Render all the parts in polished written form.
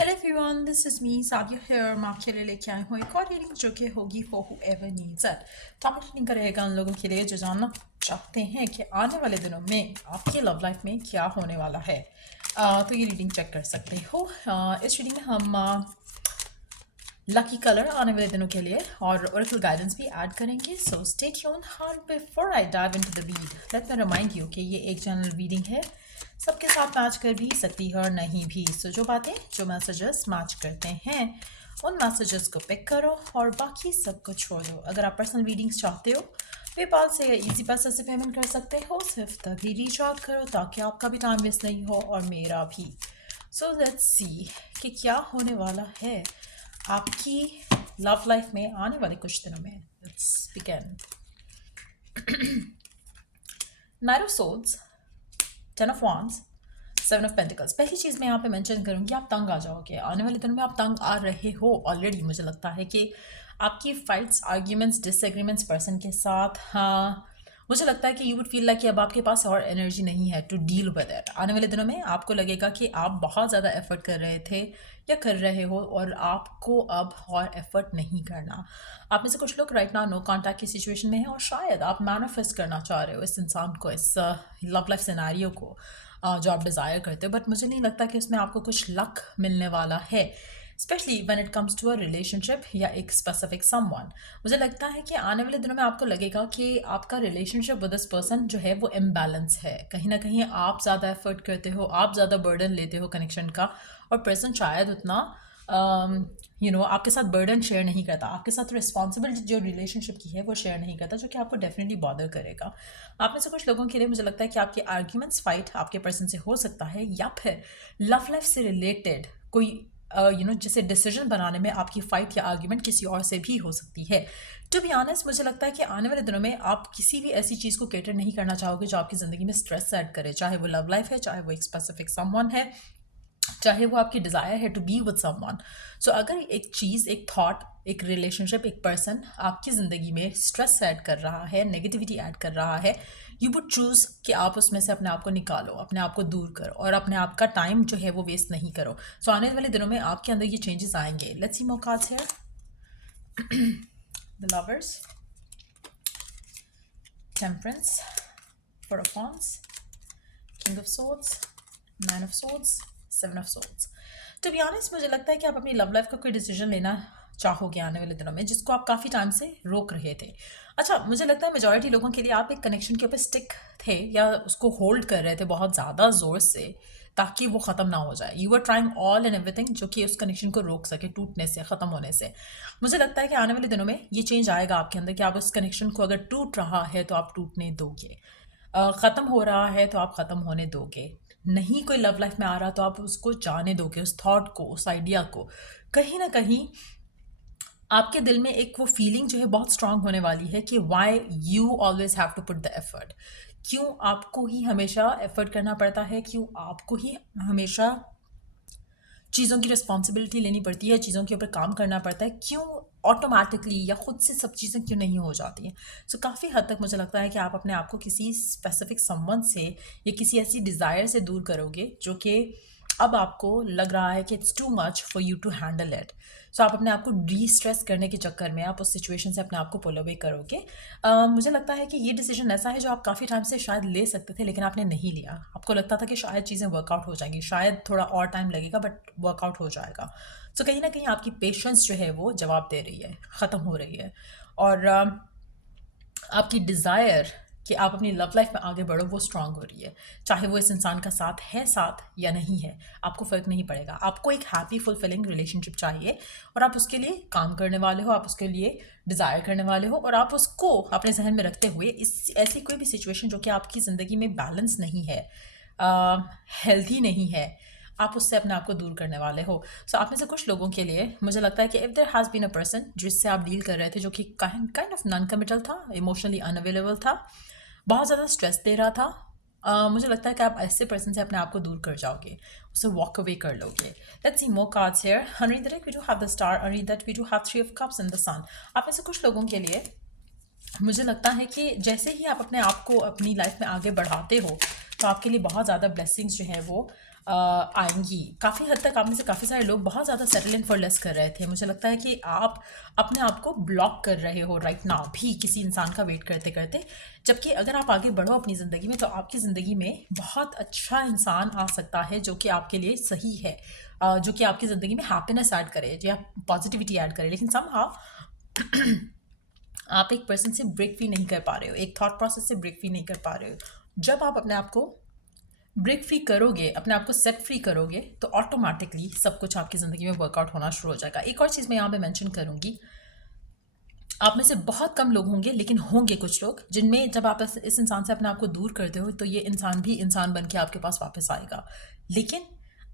Hello everyone, this is me Sabiya here. मैं आपके लिए लेके आई हूँ एक और रीडिंग जो कि होगी for whoever needs it. Topic reading का रहेगा उन लोगों के लिए जो जानना चाहते हैं कि आने वाले दिनों में आपकी लव लाइफ में क्या होने वाला है। तो ये रीडिंग चेक कर सकते हो। इस रीडिंग में हम लकी कलर आने वाले दिनों के लिए और ओरेकल गाइडेंस भी ऐड करेंगे। So stay tuned. Before I dive into the read, let me remind you कि ये एक जनरल रीडिंग है, सबके साथ मैच कर भी सकती है और नहीं भी। सो जो बातें, जो मैसेजेस मैच करते हैं उन मैसेजेस को पिक करो और बाकी सब को छोड़ दो। अगर आप पर्सनल रीडिंग्स चाहते हो पेपाल से या इजी पैसे से पेमेंट कर सकते हो। सिर्फ तभी रीच आउट करो ताकि आपका भी टाइम वेस्ट नहीं हो और मेरा भी। सो लेट्स सी कि क्या होने वाला है आपकी लव लाइफ में आने वाले कुछ दिनों में। Let's begin. Night of swords, ten of wands, seven of pentacles. पहली चीज़ मैं यहाँ पे मेंशन करूँगी, आप तंग आ जाओगे आने वाले दिनों में। आप तंग आ रहे हो ऑलरेडी। मुझे लगता है कि आपकी फाइट्स, आर्ग्यूमेंट्स, डिसएग्रीमेंट्स पर्सन के साथ, हाँ, मुझे लगता है कि यू वुड फील लाइक कि अब आपके पास और एनर्जी नहीं है टू डील विद इट। आने वाले दिनों में आपको लगेगा कि आप बहुत ज़्यादा एफर्ट कर रहे थे या कर रहे हो और आपको अब और एफर्ट नहीं करना। आप में से कुछ लोग राइट नाउ नो कॉन्टैक्ट की सिचुएशन में हैं और शायद आप मैनिफेस्ट करना चाह रहे हो इस इंसान को, इस लव लाइफ सिनेरियो को जो आप डिज़ायर करते हो। बट मुझे नहीं लगता कि उसमें आपको कुछ लक मिलने वाला है, specially when it comes to a relationship या एक स्पेसिफिक समवन। मुझे लगता है कि आने वाले दिनों में आपको लगेगा कि आपका रिलेशनशिप विद दिस पर्सन जो है वो इम्बैलेंस है। कहीं ना कहीं आप ज़्यादा एफर्ट करते हो, आप ज़्यादा बर्डन लेते हो कनेक्शन का, और पर्सन शायद उतना आपके साथ बर्डन शेयर नहीं करता, आपके साथ रिस्पॉन्सिबिलिटी जो रिलेशनशिप की है वो शेयर नहीं करता, जो कि आपको डेफिनेटली बॉदर करेगा। आप में से कुछ लोगों के लिए मुझे लगता है कि आपके आर्ग्यूमेंट्स फाइट आपके पर्सन से हो सकता है, या फिर लव लाइफ से रिलेटेड कोई जैसे डिसीजन बनाने में आपकी फाइट या आर्ग्यूमेंट किसी और से भी हो सकती है। टू बी ऑनेस्ट, मुझे लगता है कि आने वाले दिनों में आप किसी भी ऐसी चीज़ को केटर नहीं करना चाहोगे जो आपकी ज़िंदगी में स्ट्रेस ऐड करे, चाहे वो लव लाइफ है, चाहे वो एक स्पेसिफिक समवन है, चाहे वो आपकी डिज़ायर है टू बी विद समवन। सो अगर एक चीज़, एक थॉट, एक रिलेशनशिप, एक पर्सन आपकी ज़िंदगी में स्ट्रेस ऐड कर रहा है, नेगेटिविटी ऐड कर रहा है, यू वुड चूज़ कि आप उसमें से अपने आप को निकालो, अपने आप को दूर करो और अपने आप का टाइम जो है वो वेस्ट नहीं करो। सो आने वाले दिनों में आपके अंदर ये चेंजेस आएंगे। Let's see more cards here. The lovers, temperance, four of wands, king of swords, nine of swords, seven of swords. To be honest, मुझे लगता है कि आप अपनी लव लाइफ का कोई डिसीजन लेना चाहोगे आने वाले दिनों में जिसको आप काफ़ी टाइम से रोक रहे थे। अच्छा, मुझे लगता है मेजॉरिटी लोगों के लिए आप एक कनेक्शन के ऊपर स्टिक थे या उसको होल्ड कर रहे थे बहुत ज़्यादा ज़ोर से ताकि वो ख़त्म ना हो जाए। You are trying all and everything जो कि उस कनेक्शन को रोक सके टूटने से, ख़त्म होने से। मुझे लगता है कि आने वाले दिनों में ये चेंज आएगा आपके अंदर कि आप उस कनेक्शन को, अगर टूट रहा है तो आप टूटने दोगे, ख़त्म हो रहा है तो आप ख़त्म होने दोगे, नहीं कोई लव लाइफ में आ रहा तो आप उसको जाने दोगे, उस थॉट को, उस आइडिया को। कहीं ना कहीं आपके दिल में एक वो फीलिंग जो है बहुत स्ट्रांग होने वाली है कि why you always have to put the effort. क्यों आपको ही हमेशा एफर्ट करना पड़ता है, क्यों आपको ही हमेशा चीज़ों की रिस्पॉन्सिबिलिटी लेनी पड़ती है, चीज़ों के ऊपर काम करना पड़ता है, क्यों ऑटोमेटिकली या खुद से सब चीज़ें क्यों नहीं हो जाती हैं। सो काफ़ी हद तक मुझे लगता है कि आप अपने आप को किसी स्पेसिफिक संबंध से या किसी ऐसी डिज़ायर से दूर करोगे जो कि अब आपको लग रहा है कि it's too much for you to handle it. So आप अपने आप को डी स्ट्रेस करने के चक्कर में आप उस सिचुएशन से अपने आप को पुल अवे करोगे। मुझे लगता है कि ये डिसीजन ऐसा है जो आप काफ़ी टाइम से शायद ले सकते थे लेकिन आपने नहीं लिया। आपको लगता था कि शायद चीज़ें वर्कआउट हो जाएंगी, शायद थोड़ा और टाइम लगेगा बट वर्कआउट हो जाएगा। सो कहीं ना कहीं आपकी पेशेंस जो है वो जवाब दे रही है, ख़त्म हो रही है। और आपकी डिज़ायर कि आप अपनी लव लाइफ में आगे बढ़ो वो स्ट्रांग हो रही है। चाहे वो इस इंसान का साथ है, साथ या नहीं है, आपको फ़र्क नहीं पड़ेगा। आपको एक हैप्पी फुलफिलिंग रिलेशनशिप चाहिए और आप उसके लिए काम करने वाले हो, आप उसके लिए डिज़ायर करने वाले हो और आप उसको अपने जहन में रखते हुए इस ऐसी कोई भी सिचुएशन जो कि आपकी ज़िंदगी में बैलेंस नहीं है, हेल्थी नहीं है, आप उससे अपने आप को दूर करने वाले हो। सो आप में से कुछ लोगों के लिए मुझे लगता है कि if there has been a person जिससे आप डील कर रहे थे जो कि काइंड ऑफ नॉन कमिटल था, इमोशनली अनअवेलेबल था, बहुत ज़्यादा स्ट्रेस दे रहा था, मुझे लगता है कि आप ऐसे पर्सन से अपने आप को दूर कर जाओगे, उसे वॉक अवे कर लोगे। Let's see more cards here. Underneath the deck we do have the star, underneath that we do have three of cups in the sun. आप में से कुछ लोगों के लिए मुझे लगता है कि जैसे ही आप अपने आप को अपनी लाइफ में आगे बढ़ाते हो तो आपके लिए बहुत ज़्यादा ब्लेसिंग्स जो है वो आएंगी। काफ़ी हद तक आप में से काफ़ी सारे लोग बहुत ज़्यादा सेटल इन फॉर लेस कर रहे थे। मुझे लगता है कि आप अपने आप को ब्लॉक कर रहे हो राइट नाउ भी किसी इंसान का वेट करते करते, जबकि अगर आप आगे बढ़ो अपनी ज़िंदगी में तो आपकी ज़िंदगी में बहुत अच्छा इंसान आ सकता है जो कि आपके लिए सही है, जो कि आपकी ज़िंदगी में हैप्पीनेस ऐड करे या पॉजिटिविटी ऐड करे। लेकिन समहाउ आप एक पर्सन से ब्रेक भी नहीं कर पा रहे हो, एक थॉट प्रोसेस से ब्रेक भी नहीं कर पा रहे हो। जब आप अपने आप को ब्रेक फ्री करोगे, अपने आप को सेट फ्री करोगे, तो ऑटोमेटिकली सब कुछ आपकी ज़िंदगी में वर्कआउट होना शुरू हो जाएगा। एक और चीज़ मैं यहाँ पे मेंशन करूँगी, आप में से बहुत कम लोग होंगे, लेकिन होंगे कुछ लोग जिनमें जब आप इस इंसान से अपने आप को दूर करते हो तो ये इंसान भी इंसान बन के आपके पास वापस आएगा। लेकिन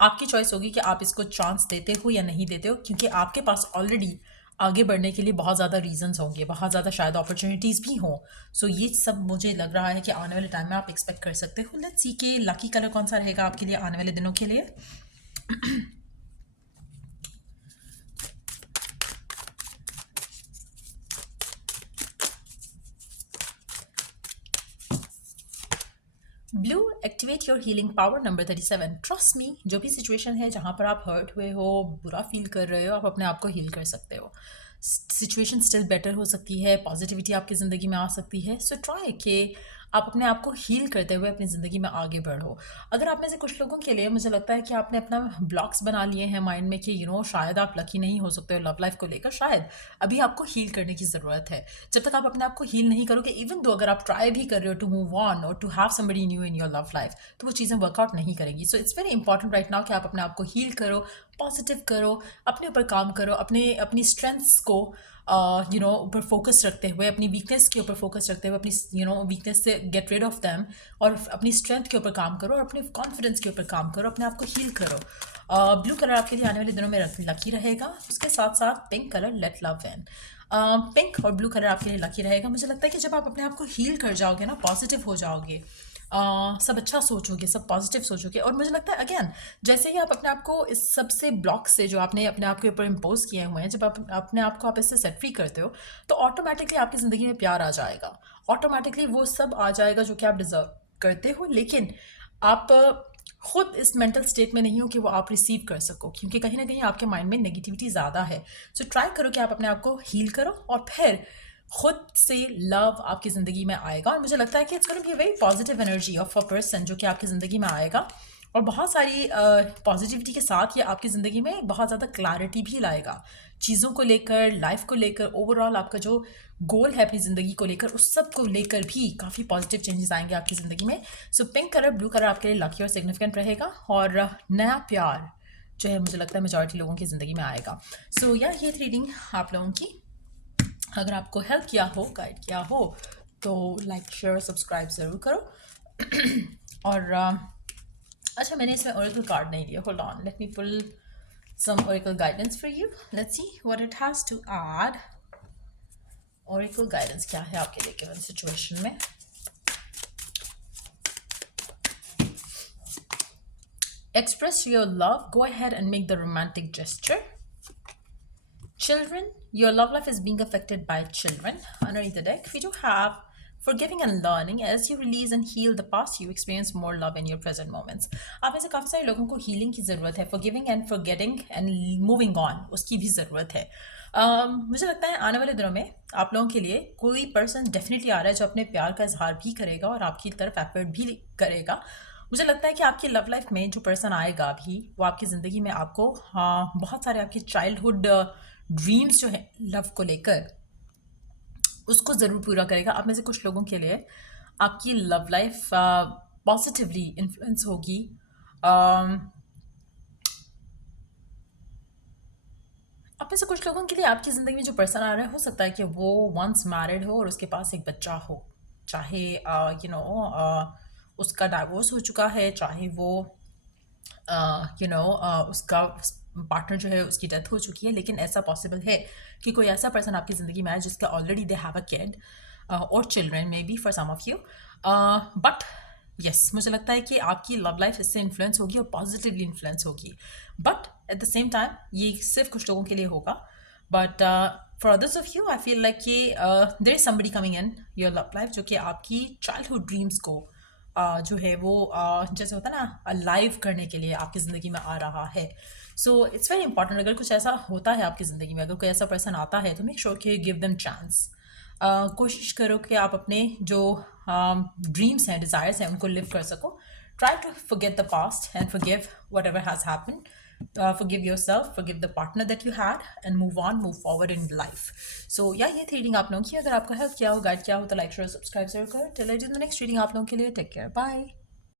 आपकी चॉइस होगी कि आप इसको चांस देते हो या नहीं देते हो, क्योंकि आपके पास ऑलरेडी आगे बढ़ने के लिए बहुत ज़्यादा रीजंस होंगे, बहुत ज़्यादा शायद अपॉर्चुनिटीज़ भी हों। सो ये सब मुझे लग रहा है कि आने वाले टाइम में आप एक्सपेक्ट कर सकते हो। लेट्स सी के लकी कलर कौन सा रहेगा आपके लिए आने वाले दिनों के लिए। Blue, activate your healing power number 37। Trust me, जो भी सिचुएशन है जहाँ पर आप हर्ट हुए हो, बुरा फील कर रहे हो, आप अपने आप को हील कर सकते हो। सिचुएशन स्टिल बेटर हो सकती है, पॉजिटिविटी आपकी ज़िंदगी में आ सकती है। सो ट्राई कि आप अपने आप को हील करते हुए अपनी ज़िंदगी में आगे बढ़ो। अगर आप में से कुछ लोगों के लिए मुझे लगता है कि आपने अपना ब्लॉक्स बना लिए हैं माइंड में कि शायद आप लकी नहीं हो सकते हो लव लाइफ को लेकर, शायद अभी आपको हील करने की ज़रूरत है। जब तक आप अपने आप को हील नहीं करोगे, इवन दो अगर आप ट्राई भी कर रहे हो टू मूव ऑन और to have somebody new in your love life, तो वो चीज़ें वर्कआउट नहीं करेंगी। So it's very important right now कि आप अपने आप को हील करो, पॉजिटिव करो, अपने ऊपर काम करो, अपनी स्ट्रेंथ्स को ऊपर फोकस रखते हुए, अपनी वीकनेस के ऊपर फोकस रखते हुए, अपनी वीकनेस से गेट रिड ऑफ दैम, और अपनी स्ट्रेंथ के ऊपर काम करो और अपने कॉन्फिडेंस के ऊपर काम करो, अपने आप को हील करो। ब्लू कलर आपके लिए आने वाले दिनों में लकी रहेगा। उसके साथ साथ pink colour, let love in. Pink और ब्लू कलर आपके लिए लकी रहेगा। मुझे लगता है कि जब आप अपने आप को हील कर जाओगे ना, पॉजिटिव हो जाओगे, सब अच्छा सोचोगे, सब पॉजिटिव सोचोगे, और मुझे लगता है अगेन जैसे ही आप अपने आप को इस सबसे ब्लॉक से जो आपने अपने आप के ऊपर इम्पोज किए हुए हैं, जब आप अपने आप को इससे सेट फ्री करते हो, तो ऑटोमेटिकली आपकी ज़िंदगी में प्यार आ जाएगा, ऑटोमेटिकली वो सब आ जाएगा जो कि आप डिज़र्व करते हो। लेकिन आप खुद इस मेंटल स्टेट में नहीं हो कि वो आप रिसीव कर सको, क्योंकि कहीं ना कहीं आपके माइंड में नेगेटिविटी ज़्यादा है। सो ट्राई करो कि आप अपने आप को हील करो और फिर खुद से लव आपकी ज़िंदगी में आएगा। और मुझे लगता है कि it's gonna be a very positive energy of a person जो कि आपकी ज़िंदगी में आएगा, और बहुत सारी पॉजिटिविटी के साथ ये आपकी ज़िंदगी में बहुत ज़्यादा क्लैरिटी भी लाएगा, चीज़ों को लेकर, लाइफ को लेकर, ओवरऑल आपका जो गोल है अपनी ज़िंदगी को लेकर, उस सब को लेकर भी काफ़ी पॉजिटिव चेंजेस आएंगे आपकी ज़िंदगी में। So pink colour, blue colour आपके लिए लकी और सिग्निफिकेंट रहेगा, और नया प्यार जो है मुझे लगता है मेजॉरिटी लोगों की ज़िंदगी में आएगा। सो या ये रीडिंग आप लोगों की अगर आपको हेल्प किया हो, गाइड किया हो, तो लाइक शेयर सब्सक्राइब ज़रूर करो। और अच्छा, मैंने इसमें ओरेकल कार्ड नहीं लिया, hold on, let me pull some oracle guidance for you. Let's see what it has to add. Oracle guidance क्या है आपके लिए given situation में? Express your love. Go ahead and make the romantic gesture. Children, your love life is being affected by children. Underneath the deck, we do have forgiving and learning. As you release and heal the past, you experience more love in your present moments. आप में से काफ़ी सारे लोगों को healing की ज़रूरत है, forgiving and forgetting and moving on, उसकी भी ज़रूरत है। मुझे लगता है आने वाले दिनों में आप लोगों के लिए कोई पर्सन डेफिनेटली आ रहा है जो अपने प्यार का इजहार भी करेगा और आपकी तरफ एफर्ट भी करेगा। मुझे लगता है कि आपकी लव लाइफ में जो पर्सन आएगा अभी, वो आपकी ज़िंदगी में आपको बहुत सारे आपके चाइल्डहुड ड्रीम्स जो है लव को लेकर, उसको ज़रूर पूरा करेगा। आप में से कुछ लोगों के लिए आपकी लव लाइफ पॉजिटिवली इन्फ्लुएंस होगी। आप में से कुछ लोगों के लिए आपकी ज़िंदगी में जो पर्सन आ रहा है, हो सकता है कि वो वंस मैरिड हो और उसके पास एक बच्चा हो, चाहे उसका डाइवोर्स हो चुका है, चाहे वो उसका पार्टनर जो है उसकी डेथ हो चुकी है, लेकिन ऐसा पॉसिबल है कि कोई ऐसा पर्सन आपकी ज़िंदगी में आए जिसका already they have a kid और children may be for some of you. But yes, मुझे लगता है कि आपकी लव लाइफ इससे इन्फ्लुएंस होगी और पॉजिटिवली इन्फ्लुएंस होगी। But at the same time ये सिर्फ कुछ लोगों के लिए होगा। But for others of you I feel like कि there is somebody coming in your love life जो कि आपकी चाइल्डहुड ड्रीम्स को जो है वो जैसे होता है ना लाइव करने के लिए आपकी ज़िंदगी में आ रहा है. सो इट्स वेरी इंपॉर्टेंट, अगर कुछ ऐसा होता है आपकी ज़िंदगी में, अगर कोई ऐसा पर्सन आता है तो मेक श्योर कि गिव देम चांस. कोशिश करो कि आप अपने जो ड्रीम्स हैं, डिज़ायर्स हैं, उनको लिव कर सको. Try to forget the past and forgive whatever has happened. Forgive yourself, forgive the partner that you had, and move on, move forward in life. So yeah, ये थी रीडिंग आप लोगों की. अगर आपका हेल्प किया हो, गाइड किया हो, तो लाइक शेयर सब्सक्राइब जरूर करें. Till I do the next reading आप लोगों के लिए. Take care, bye.